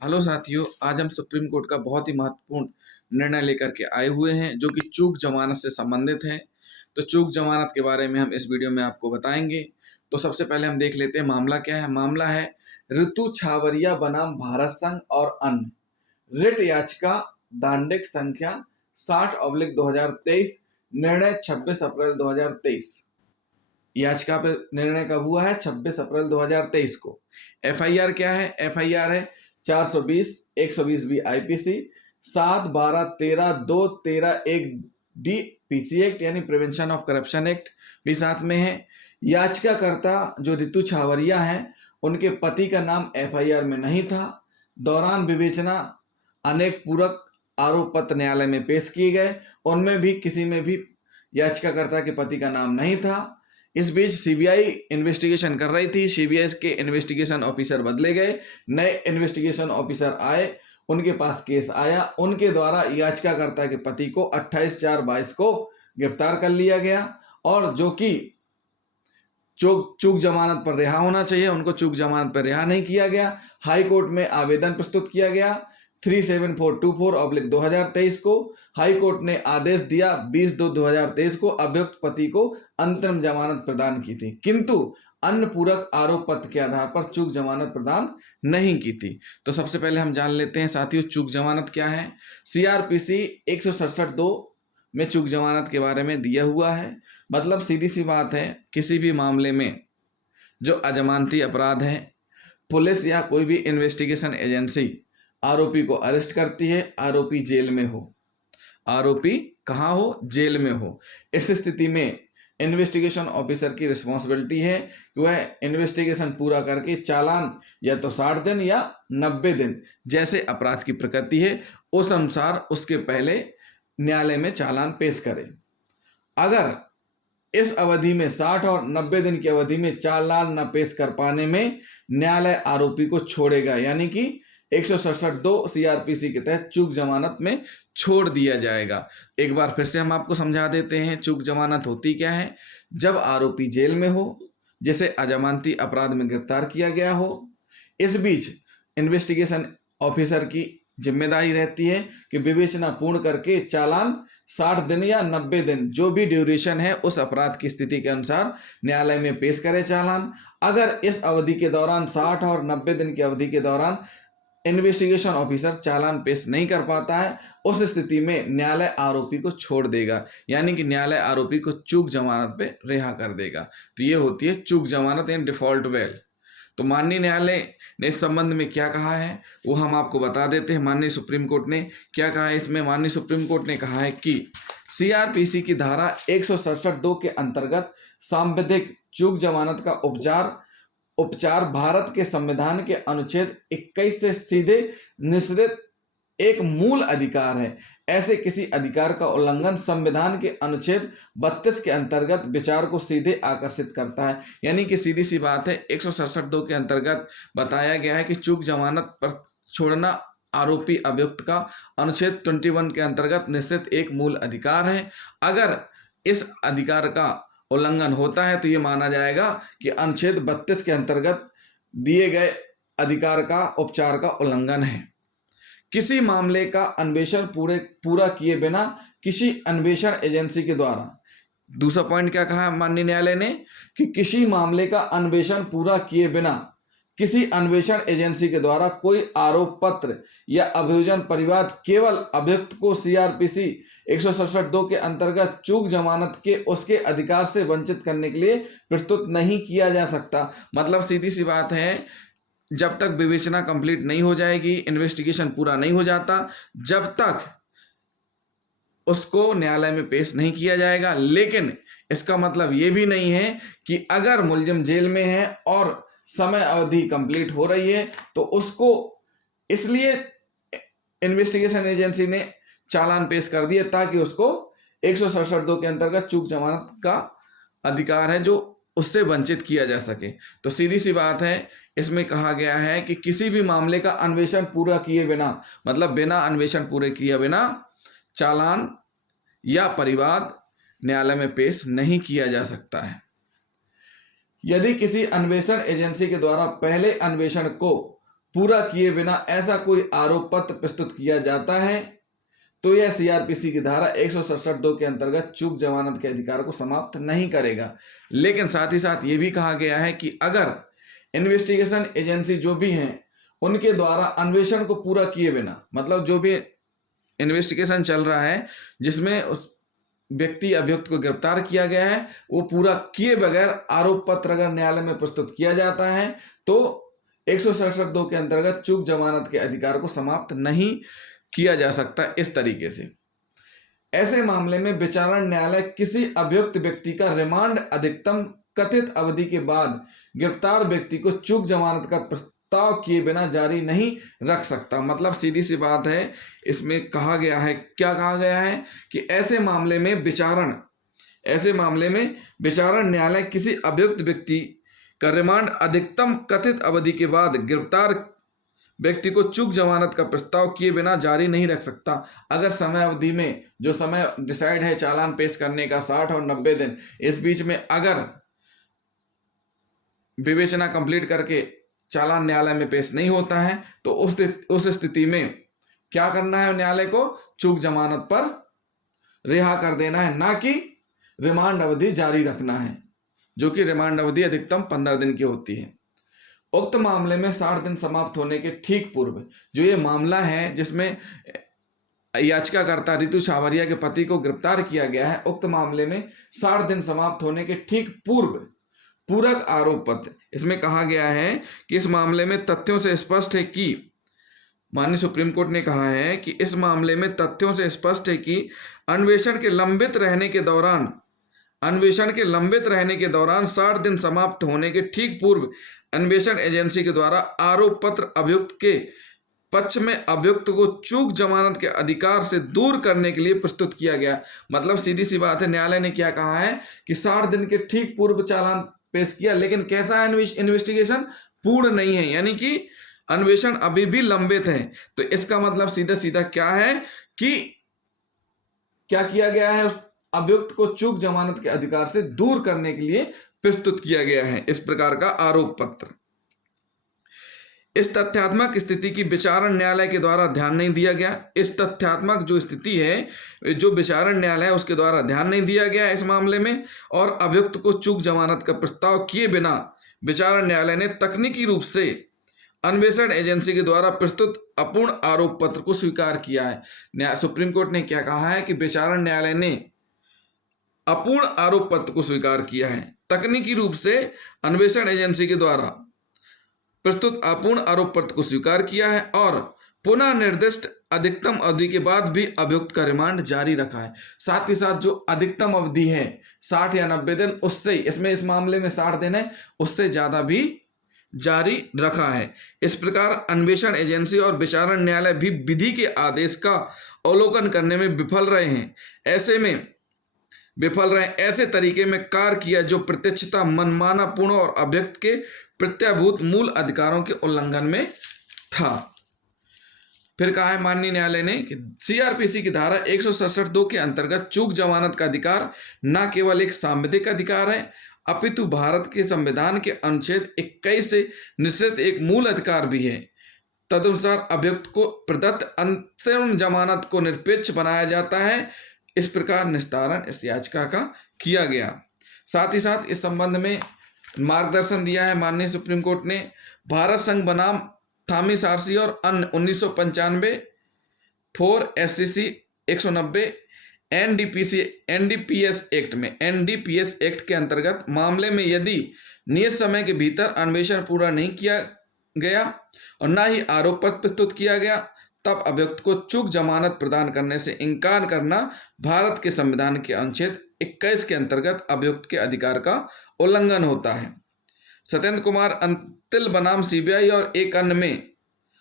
Hello साथियों, आज हम सुप्रीम कोर्ट का बहुत ही महत्वपूर्ण निर्णय लेकर के आए हुए हैं जो कि चूक जमानत से संबंधित है। तो चूक जमानत के बारे में हम इस वीडियो में आपको बताएंगे। तो सबसे पहले हम देख लेते हैं मामला क्या है। मामला है ऋतु छावरिया बनाम भारत संघ और अन्य रिट याचिका दांडिक संख्या 60/2023, निर्णय 26 अप्रैल 2023। याचिका पर निर्णय कब हुआ है? 26 अप्रैल 2023 को। एफआईआर क्या है? एफआईआर है 420/120 आईपीसी 7/12/13/2/13(1) पीसी एक्ट यानी प्रिवेंशन ऑफ करप्शन एक्ट भी साथ में है। याचिकाकर्ता जो ऋतु छावरिया हैं, उनके पति का नाम एफआईआर में नहीं था। दौरान विवेचना अनेक पूरक आरोप पत्र न्यायालय में पेश किए गए, उनमें भी किसी में भी याचिकाकर्ता के पति का नाम नहीं था। इस बीच सीबीआई इन्वेस्टिगेशन कर रही थी। सीबीआई के इन्वेस्टिगेशन ऑफिसर बदले गए, नए इन्वेस्टिगेशन ऑफिसर आए, उनके पास केस आया। उनके द्वारा याचिकाकर्ता के पति को 28/4/22 को गिरफ्तार कर लिया गया और जो कि चूक जमानत पर रिहा होना चाहिए, उनको चूक जमानत पर रिहा नहीं किया गया। हाई कोर्ट में आवेदन प्रस्तुत किया गया 37424/2023 को। हाई कोर्ट ने आदेश दिया 20/2/2023 को अभियुक्त पति को अंतरिम जमानत प्रदान की थी, किंतु अन्य पूरक आरोप पत्र के आधार पर चूक जमानत प्रदान नहीं की थी। तो सबसे पहले हम जान लेते हैं साथियों चूक जमानत क्या है। सीआरपीसी 167(2) में चूक जमानत के बारे में दिया हुआ है। मतलब सीधी सी बात है, किसी भी मामले में जो अजमानती अपराध है, पुलिस या कोई भी इन्वेस्टिगेशन एजेंसी आरोपी को अरेस्ट करती है, आरोपी जेल में हो, आरोपी कहाँ हो? जेल में हो। इस स्थिति में इन्वेस्टिगेशन ऑफिसर की रिस्पॉन्सिबिलिटी है कि वह इन्वेस्टिगेशन पूरा करके चालान या तो 60 दिन या 90 दिन, जैसे अपराध की प्रकृति है उस अनुसार उसके पहले न्यायालय में चालान पेश करे। अगर इस अवधि में 60 और 90 दिन की अवधि में चालान न पेश कर पाने में न्यायालय आरोपी को छोड़ेगा, यानी कि 167(2) सीआरपीसी के तहत चूक जमानत में छोड़ दिया जाएगा। एक बार फिर से हम आपको समझा देते हैं चूक जमानत होती क्या है। जब आरोपी जेल में हो, जिसे अजमानती अपराध में गिरफ्तार किया गया हो, इस बीच इन्वेस्टिगेशन ऑफिसर की जिम्मेदारी रहती है कि विवेचना पूर्ण करके चालान 60 दिन या 90 दिन, जो भी ड्यूरेशन है उस अपराध की स्थिति के अनुसार न्यायालय में पेश करे चालान। अगर इस अवधि के दौरान 60 और 90 दिन की अवधि के दौरान इन्वेस्टिगेशन ऑफिसर चालान पेश नहीं कर पाता है, उस स्थिति में न्यायालय आरोपी को छोड़ देगा, यानी कि न्यायालय आरोपी को चूक जमानत पे रिहा कर देगा। तो ये होती है चूक जमानत इन डिफॉल्ट बेल। तो माननीय न्यायालय ने इस संबंध में क्या कहा है वो हम आपको बता देते हैं। माननीय सुप्रीम कोर्ट ने क्या कहा है इसमें? माननीय सुप्रीम कोर्ट ने कहा है कि सीआरपीसी की धारा 167(2) के अंतर्गत सांविधिक चूक जमानत का उपचार भारत के संविधान के अनुच्छेद 21 से सीधे निश्चित एक मूल अधिकार है। ऐसे किसी अधिकार का उल्लंघन संविधान के अनुच्छेद 32 के अंतर्गत विचार को सीधे आकर्षित करता है। यानी कि सीधी सी बात है, 167(2) के अंतर्गत बताया गया है कि चूक जमानत पर छोड़ना आरोपी अभियुक्त का अनुच्छेद 21 के अंतर्गत निश्चित एक मूल अधिकार है। अगर इस अधिकार का उल्लंघन होता है तो ये माना जाएगा कि अनुच्छेद 32 के अंतर्गत दिए गए अधिकार का उपचार का उल्लंघन है। किसी मामले का अन्वेषण पूरा किए बिना किसी अन्वेषण एजेंसी के द्वारा, दूसरा पॉइंट क्या कहा माननीय न्यायालय ने कि किसी मामले का अन्वेषण पूरा किए बिना किसी अन्वेषण एजेंसी के द्वारा कोई आरोप पत्र या अभियोजन परिवाद केवल अभियुक्त को सीआरपीसी 167(2) के अंतर्गत चूक जमानत के उसके अधिकार से वंचित करने के लिए प्रस्तुत नहीं किया जा सकता। मतलब सीधी सी बात है, जब तक विवेचना कंप्लीट नहीं हो जाएगी, इन्वेस्टिगेशन पूरा नहीं हो जाता, जब तक उसको न्यायालय में पेश नहीं किया जाएगा। लेकिन इसका मतलब ये भी नहीं है कि अगर मुलजिम जेल में है और समय अवधि कंप्लीट हो रही है तो उसको, इसलिए इन्वेस्टिगेशन एजेंसी ने चालान पेश कर दिया ताकि उसको 167(2) के अंतर्गत चूक जमानत का अधिकार है जो उससे वंचित किया जा सके। तो सीधी सी बात है, इसमें कहा गया है कि किसी भी मामले का अन्वेषण पूरा किए बिना, मतलब बिना अन्वेषण पूरे किए बिना चालान या परिवाद न्यायालय में पेश नहीं किया जा सकता है। यदि किसी अन्वेषण एजेंसी के द्वारा पहले अन्वेषण को पूरा किए बिना ऐसा कोई आरोप पत्र प्रस्तुत किया जाता है तो यह सीआरपीसी की धारा 167(2) के अंतर्गत चूक जमानत के अधिकार को समाप्त नहीं करेगा। लेकिन साथ ही साथ ये भी कहा गया है कि अगर इन्वेस्टिगेशन एजेंसी जो भी हैं उनके द्वारा अन्वेषण को पूरा किए बिना, मतलब जो भी इन्वेस्टिगेशन चल रहा है जिसमें उस व्यक्ति अभियुक्त को गिरफ्तार किया गया है, वो पूरा किए बगैर आरोप पत्र अगर न्यायालय में प्रस्तुत किया जाता है तो 167(2) के अंतर्गत चूक जमानत के अधिकार को समाप्त नहीं किया जा सकता। इस तरीके से ऐसे मामले में विचारण न्यायालय किसी अभियुक्त व्यक्ति का रिमांड अधिकतम कथित अवधि के बाद गिरफ्तार व्यक्ति को चूक जमानत का प्रस्ताव किए बिना जारी नहीं रख सकता। मतलब सीधी सी बात है, इसमें कहा गया है, क्या कहा गया है कि ऐसे मामले में विचारण न्यायालय किसी अभियुक्त व्यक्ति का रिमांड अधिकतम कथित अवधि के बाद गिरफ्तार व्यक्ति को चूक जमानत का प्रस्ताव किए बिना जारी नहीं रख सकता। अगर समय अवधि में जो समय डिसाइड है चालान पेश करने का 60 और 90 दिन, इस बीच में अगर विवेचना कंप्लीट करके चालान न्यायालय में पेश नहीं होता है तो उस स्थिति में क्या करना है, न्यायालय को चूक जमानत पर रिहा कर देना है, ना कि रिमांड अवधि जारी रखना है, जो कि रिमांड अवधि अधिकतम 15 दिन की होती है। उक्त मामले में 60 दिन समाप्त होने के ठीक पूर्व, जो ये मामला है जिसमें याचिकाकर्ता रितु छाबरिया के पति को गिरफ्तार किया गया है, उक्त मामले में 60 दिन समाप्त होने के ठीक पूर्व पूरक आरोप पत्र, इसमें कहा गया है कि इस मामले में तथ्यों से स्पष्ट है कि माननीय सुप्रीम कोर्ट ने कहा है कि इस मामले में तथ्यों से स्पष्ट है कि अन्वेषण के लंबित रहने के दौरान 60 दिन समाप्त होने के ठीक पूर्व अन्वेषण एजेंसी के द्वारा आरोप पत्र अभियुक्त के पक्ष में अभियुक्त को चूक जमानत के अधिकार से दूर करने के लिए प्रस्तुत किया गया। मतलब सीधी सी बात है, न्यायालय ने क्या कहा है कि 60 दिन के ठीक पूर्व चालान पेश किया, लेकिन कैसा है, इन्वेस्टिगेशन पूर्ण नहीं है, यानी कि अन्वेषण अभी भी लंबित है। तो इसका मतलब सीधा सीधा क्या है कि क्या किया गया है, उस अभियुक्त को चूक जमानत के अधिकार से दूर करने के लिए प्रस्तुत किया गया है इस प्रकार का आरोप पत्र। इस तथ्यात्मक स्थिति की विचारण न्यायालय के द्वारा ध्यान नहीं दिया गया। इस तथ्यात्मक जो स्थिति है, जो विचारण न्यायालय है उसके द्वारा ध्यान नहीं दिया गया इस मामले में, और अभियुक्त को चूक जमानत का प्रस्ताव किए बिना विचारण न्यायालय ने तकनीकी रूप से अन्वेषण एजेंसी के द्वारा प्रस्तुत अपूर्ण आरोप पत्र को स्वीकार किया है। सुप्रीम कोर्ट ने क्या कहा है कि विचारण न्यायालय ने अपूर्ण आरोप पत्र को स्वीकार किया है, तकनीकी रूप से अन्वेषण एजेंसी के द्वारा प्रस्तुत अपूर्ण आरोप पत्र को स्वीकार किया है और पुनः निर्दिष्ट अधिकतम अवधि के बाद भी अभियुक्त का रिमांड जारी रखा है। साथ ही साथ जो अधिकतम अवधि है 60 या 90 दिन, उससे इसमें इस मामले में 60 दिन है, उससे ज़्यादा भी जारी रखा है। इस प्रकार अन्वेषण एजेंसी और विचारण न्यायालय भी विधि के आदेश का अवलोकन करने में विफल रहे। ऐसे तरीके में कार्य किया जो प्रत्यक्षता मनमाना पूर्ण और अभियुक्त के प्रत्याभूत मूल अधिकारों के उल्लंघन में था। फिर कहा है माननीय न्यायालय ने कि सीआरपीसी की धारा 167(2) के अंतर्गत चूक जमानत का अधिकार न केवल एक सांविधिक अधिकार है, अपितु भारत के संविधान के अनुच्छेद 21 से निश्चित एक मूल अधिकार भी है। तदनुसार अभियुक्त को प्रदत्त अंतरिम जमानत को निरपेक्ष बनाया जाता है। इस प्रकार निस्तारण इस याचिका का किया गया। साथ ही साथ इस संबंध में मार्गदर्शन दिया है माननीय सुप्रीम कोर्ट ने भारत संघ बनाम थॉमस आरसी और अन्य 1995 4 SCC 190 एनडीपीएस एक्ट के अंतर्गत मामले में यदि नियत समय के भीतर अन्वेषण पूरा नहीं किया गया और न ही आरोप पत्र प्रस्तुत किया गया, तब अभियुक्त को चूक जमानत प्रदान करने से इनकार करना भारत के संविधान के अनुच्छेद 21 के अंतर्गत अभियुक्त के अधिकार का उल्लंघन होता है। सत्येंद्र कुमार अंतिल बनाम सीबीआई और एक अन्य में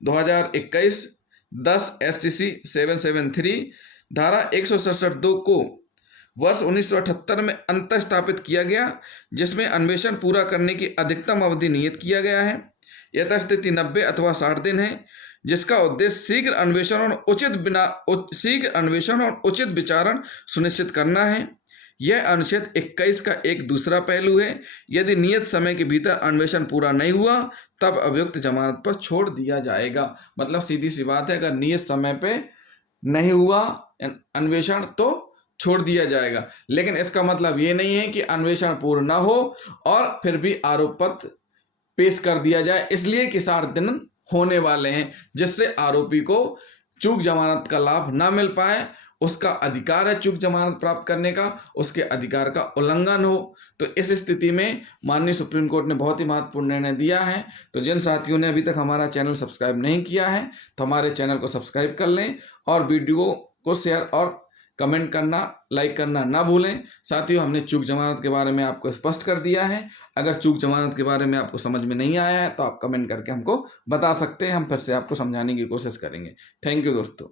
2021 10 SCC 773 धारा 167(2) को वर्ष 1978 में अंतर स्थापित किया गया, जिसमें अन्वेषण पूरा करने की अधिकतम अवधि नियत किया गया है। यथास्थिति 90 अथवा 60 दिन है, जिसका उद्देश्य शीघ्र अन्वेषण और उचित विचारण सुनिश्चित करना है। यह अनुच्छेद 21 का एक दूसरा पहलू है। यदि नियत समय के भीतर अन्वेषण पूरा नहीं हुआ तब अभियुक्त जमानत पर छोड़ दिया जाएगा। मतलब सीधी सी बात है, अगर नियत समय पे नहीं हुआ अन्वेषण तो छोड़ दिया जाएगा। लेकिन इसका मतलब ये नहीं है कि अन्वेषण पूर्ण न हो और फिर भी आरोप पत्र पेश कर दिया जाए, इसलिए कि 60 दिन होने वाले हैं, जिससे आरोपी को चूक जमानत का लाभ ना मिल पाए। उसका अधिकार है चूक जमानत प्राप्त करने का, उसके अधिकार का उल्लंघन हो। तो इस स्थिति में माननीय सुप्रीम कोर्ट ने बहुत ही महत्वपूर्ण निर्णय दिया है। तो जिन साथियों ने अभी तक हमारा चैनल सब्सक्राइब नहीं किया है तो हमारे चैनल को सब्सक्राइब कर लें और वीडियो को शेयर और कमेंट करना, लाइक करना ना भूलें। साथियों, हमने चूक जमानत के बारे में आपको स्पष्ट कर दिया है। अगर चूक जमानत के बारे में आपको समझ में नहीं आया है तो आप कमेंट करके हमको बता सकते हैं, हम फिर से आपको समझाने की कोशिश करेंगे। थैंक यू दोस्तों।